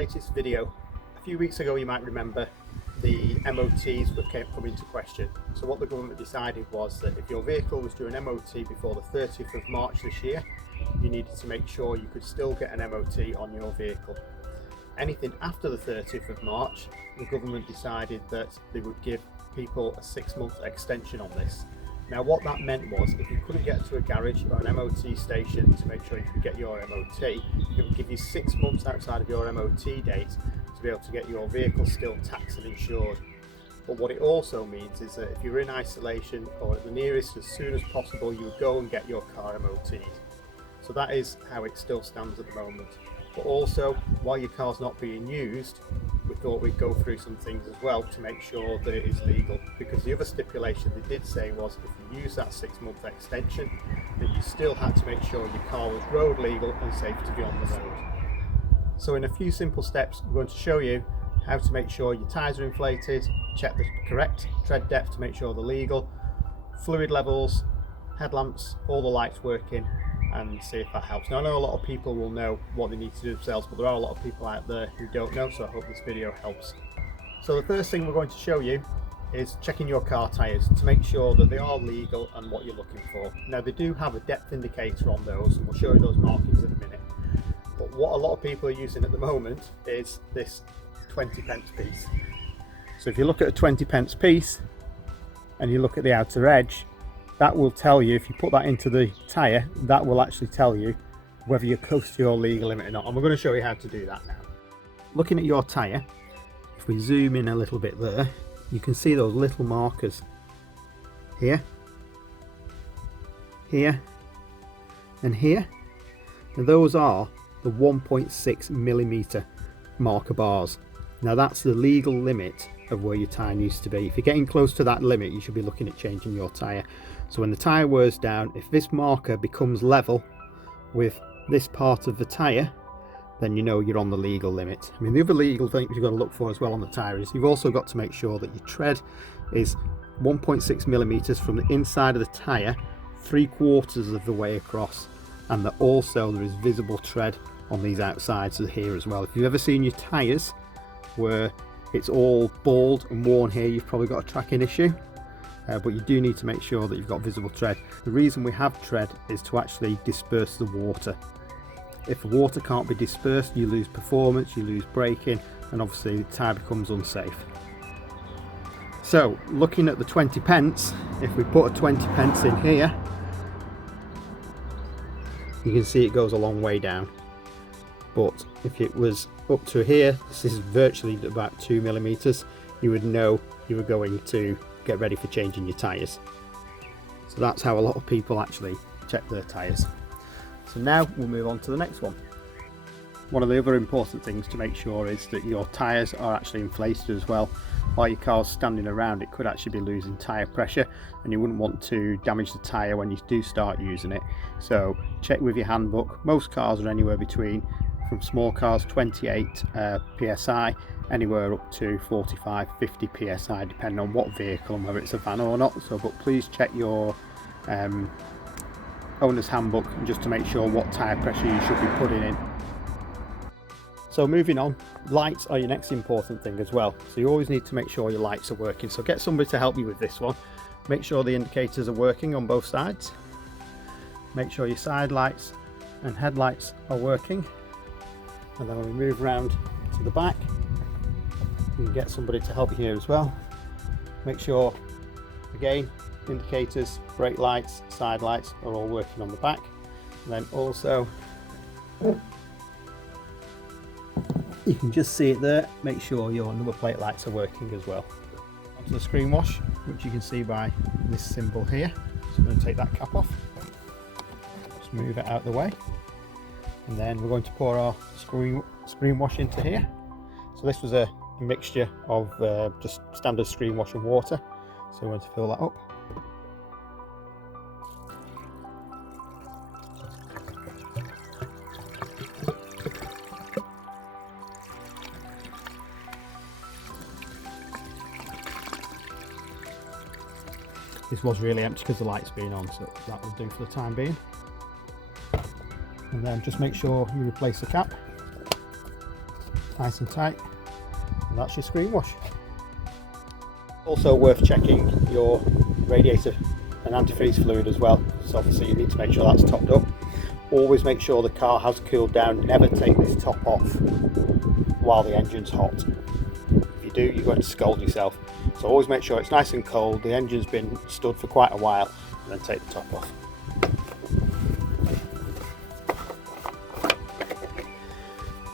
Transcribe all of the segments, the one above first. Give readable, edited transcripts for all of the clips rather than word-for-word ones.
latest video. A few weeks ago, you might remember, the MOTs come into question. So what the government decided was that if your vehicle was due an MOT before the 30th of March this year, you needed to make sure you could still get an MOT on your vehicle. Anything after the 30th of March, the government decided that they would give people a 6-month extension on this. Now what that meant was, if you couldn't get to a garage or an MOT station to make sure you could get your MOT, it would give you 6 months outside of your MOT date to be able to get your vehicle still taxed and insured. But what it also means is that if you're in isolation or at the nearest, as soon as possible, you would go and get your car MOT'd. So that is how it still stands at the moment. But also, while your car's not being used, we thought we'd go through some things as well to make sure that it is legal, because the other stipulation they did say was if you use that 6-month extension, that you still had to make sure your car was road legal and safe to be on the road. So in a few simple steps, I'm going to show you how to make sure your tyres are inflated, check the correct tread depth to make sure they're legal, fluid levels, headlamps, all the lights working, and see if that helps. Now I know a lot of people will know what they need to do themselves, but there are a lot of people out there who don't know, so I hope this video helps. So the first thing we're going to show you is checking your car tyres to make sure that they are legal and what you're looking for. Now they do have a depth indicator on those, and we'll show you those markings in a minute. But what a lot of people are using at the moment is this 20p piece. So if you look at a 20p piece and you look at the outer edge, that will tell you, if you put that into the tyre, that will actually tell you whether you're close to your legal limit or not. And we're going to show you how to do that now. Looking at your tyre, if we zoom in a little bit there, you can see those little markers here, here, and here. And those are the 1.6mm marker bars. Now that's the legal limit of where your tyre needs to be. If you're getting close to that limit, you should be looking at changing your tyre. So when the tyre wears down, if this marker becomes level with this part of the tyre, then you know you're on the legal limit. I mean, the other legal thing you've got to look for as well on the tyre is you've also got to make sure that your tread is 1.6mm from the inside of the tyre 3/4 of the way across, and that also there is visible tread on these outsides of here as well. If you've ever seen your tyres where it's all bald and worn here, you've probably got a tracking issue, but you do need to make sure that you've got visible tread. The reason we have tread is to actually disperse the water. If the water can't be dispersed, you lose performance, you lose braking, and obviously the tyre becomes unsafe. So looking at the 20p, if we put a 20p in here, you can see it goes a long way down. But if it was up to here, this is virtually about 2mm, you would know you were going to get ready for changing your tyres. So that's how a lot of people actually check their tyres. So now we'll move on to the next one. One of the other important things to make sure is that your tyres are actually inflated as well. While your car's standing around, it could actually be losing tyre pressure, and you wouldn't want to damage the tyre when you do start using it. So check with your handbook. Most cars are anywhere between, from small cars, 28 psi, anywhere up to 45, 50 psi, depending on what vehicle and whether it's a van or not. So, but please check your owner's handbook just to make sure what tyre pressure you should be putting in. So moving on, lights are your next important thing as well. So you always need to make sure your lights are working. So get somebody to help you with this one. Make sure the indicators are working on both sides. Make sure your side lights and headlights are working. And then when we move around to the back, you can get somebody to help you here as well. Make sure, again, indicators, brake lights, side lights are all working on the back. And then also, you can just see it there. Make sure your number plate lights are working as well. Onto the screen wash, which you can see by this symbol here. So I'm going to take that cap off. Just move it out of the way. And then we're going to pour our screen wash into here. So this was a mixture of just standard screen wash and water. So we're going to fill that up. This was really empty because the light's been on, so that will do for the time being. And then just make sure you replace the cap. nice and tight, and that's your screen wash. Also worth checking your radiator and antifreeze fluid as well, so obviously you need to make sure that's topped up. Always make sure the car has cooled down. Never take this top off while the engine's hot. If you do, you're going to scold yourself. So always make sure it's nice and cold, the engine's been stood for quite a while, and then take the top off.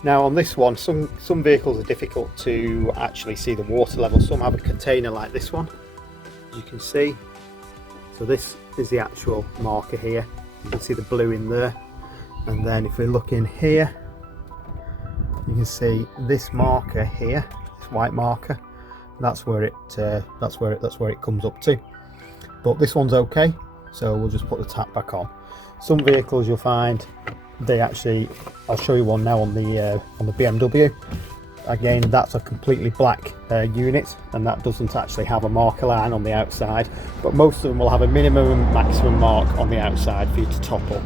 Now on this one, some vehicles are difficult to actually see the water level. Some have a container like this one, as you can see. So this is the actual marker here. You can see the blue in there. And then if we look in here, you can see this marker here, this white marker. That's where it comes up to. But this one's okay, so we'll just put the tap back on. Some vehicles you'll find they actually, I'll show you one now on the BMW. Again, that's a completely black unit, and that doesn't actually have a marker line on the outside. But most of them will have a minimum and maximum mark on the outside for you to top up.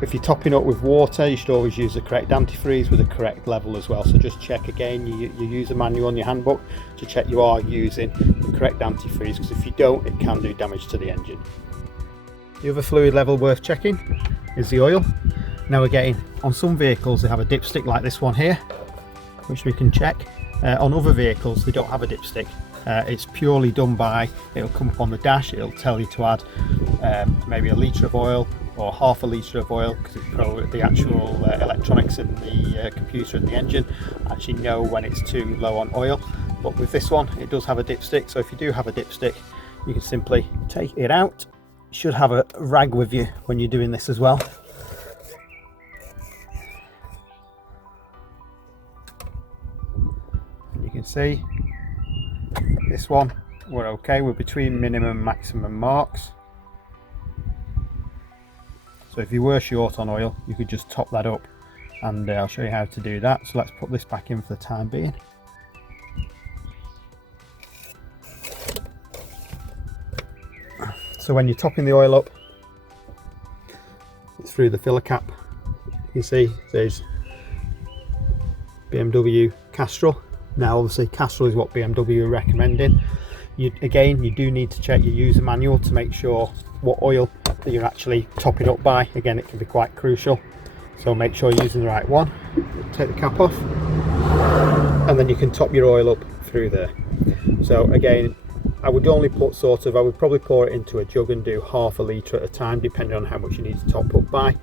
If you're topping up with water, you should always use the correct antifreeze with the correct level as well. So just check again, you use a manual on your handbook to check you are using the correct antifreeze, because if you don't, it can do damage to the engine. The other fluid level worth checking is the oil. Now again, on some vehicles they have a dipstick like this one here, which we can check. On other vehicles they don't have a dipstick. It's purely done by, it'll come up on the dash, it'll tell you to add maybe a litre of oil or half a litre of oil, because the actual electronics in the computer and the engine actually know when it's too low on oil. But with this one it does have a dipstick, so if you do have a dipstick you can simply take it out. You should have a rag with you when you're doing this as well. And you can see this one, we're okay, we're between minimum and maximum marks. So if you were short on oil, you could just top that up, and I'll show you how to do that. So let's put this back in for the time being. So when you're topping the oil up, it's through the filler cap. You can see there's BMW Castrol. Now obviously Castrol is what BMW are recommending. You do need to check your user manual to make sure what oil that you're actually topping up by. Again, it can be quite crucial, so make sure you're using the right one. Take the cap off, and then you can top your oil up through there. So again, I would only put I would probably pour it into a jug and do half a litre at a time, depending on how much you need to top up by.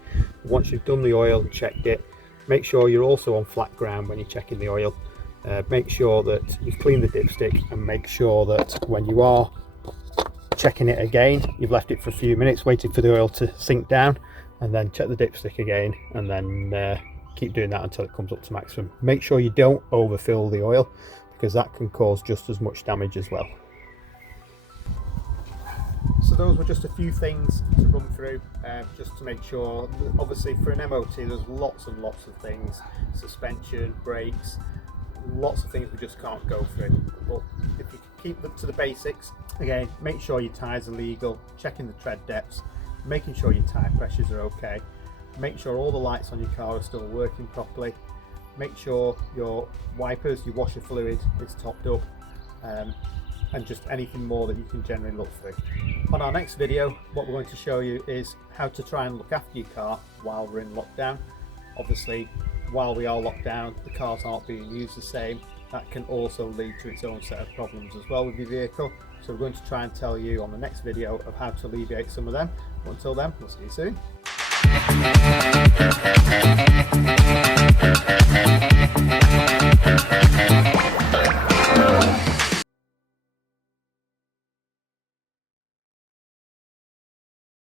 Once you've done the oil and checked it, make sure you're also on flat ground when you're checking the oil. Make sure that you've cleaned the dipstick, and make sure that when you are checking it again, you've left it for a few minutes waiting for the oil to sink down, and then check the dipstick again, and then keep doing that until it comes up to maximum. Make sure you don't overfill the oil, because that can cause just as much damage as well. So those were just a few things to run through, just to make sure. Obviously for an MOT there's lots and lots of things, suspension, brakes, lots of things we just can't go through. But if you keep them to the basics, again, make sure your tyres are legal, checking the tread depths, making sure your tyre pressures are okay, make sure all the lights on your car are still working properly, make sure your wipers, your washer fluid is topped up, and just anything more that you can generally look through. On our next video, what we're going to show you is how to try and look after your car while we're in lockdown. Obviously, while we are locked down, the cars aren't being used the same. That can also lead to its own set of problems as well with your vehicle. So we're going to try and tell you on the next video of how to alleviate some of them. But until then, we'll see you soon.